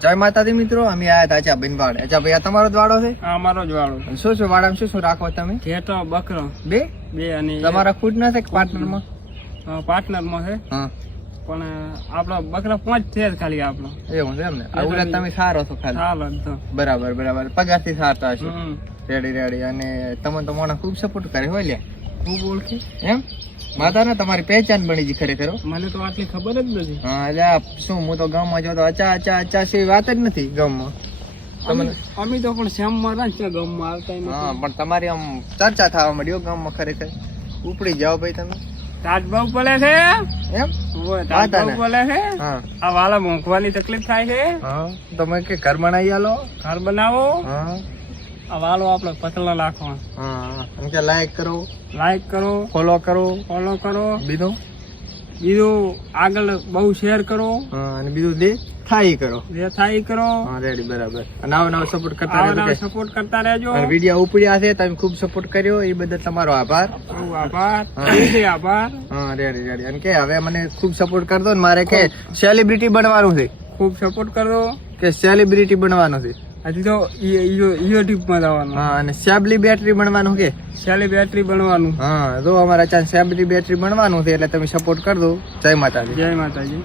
જય માતાજી મિત્રો, અમે આયા હતા અચાભાઈ વાડ. અચાભાઈ, આ તમારો જ વાડો છે? હા, અમારો જ વાળો. શું શું વાડામાં શું શું રાખો તમે? ઘેટો, બકરો બે અને તમારા ખુદ ના છે પાર્ટનરમાં? પાર્ટનરમાં છે. હા, પણ આપડો બકરા 5 છે જ ખાલી આપણો. એવું છે એમ ને? આ તમે સારો છો ખાલી? ચાલો તો બરાબર બરાબર. પગારથી સારતા હશો? Ready ready. અને તમને તો મોણા ખૂબ સપોર્ટ કરે હોય લ્યા, ખૂબ ઓળખે એમ? માતા ને તમારી પહેચાન બની ગઈ ખરેખર. મને તો આટલી ખબર જ નથી. હા, એટલે શું હું તો ગામમાં જો તો અચા અચા અચા છે વાત જ નથી ગામમાં. અમે તો પણ શ્યામમાં રહ્યા ગામમાં આવતા નથી. હા, પણ તમારી આમ ચર્ચા થવા માંડી ગામમાં ખરેખર. ઉપડી જાઓ ભાઈ તમે. તાજ બહુ પડે છે એમ? તાજ બહુ પડે છે. હા, આ વાલા મોંઘવાની તકલીફ થાય છે. હા, તમે કે ઘર બનાવી આલો? ઘર બનાવો. હા, આ વાલો આપડે પતલા નાખવા. હા, એમ કે લાઈક કરો, લાઈક કરો, ફોલો કરો, બીજું આગળ બહુ શેર કરો. હા, અને બીજું દે થાય કરો. જે થાય કરો. હા, રેડી બરાબર. નવો સપોર્ટ કરતા રહેજો. સપોર્ટ કરતા રહેજો. અને વિડિયો ઉપડ્યા છે, તમે ખૂબ સપોર્ટ કર્યો એ બદલ તમારો આભાર. આભાર. આભાર. હા, રેડી રેડી. અને કે હવે મને ખૂબ સપોર્ટ કરતો ને મારે કે સેલિબ્રિટી બનવાનું છે. ખૂબ સપોર્ટ કરો કે સેલિબ્રિટી બનવાનું છે. હજી તો યુટ્યુબ માં જવાનું. હા, અને સેબલી બેટરી બનવાનું કે સેલી બેટરી બનવાનું. હા, જો અમારા ચાંદ સેબલી બેટરી બનવાનું છે એટલે તમે સપોર્ટ કરી દો. જય માતાજી. જય માતાજી.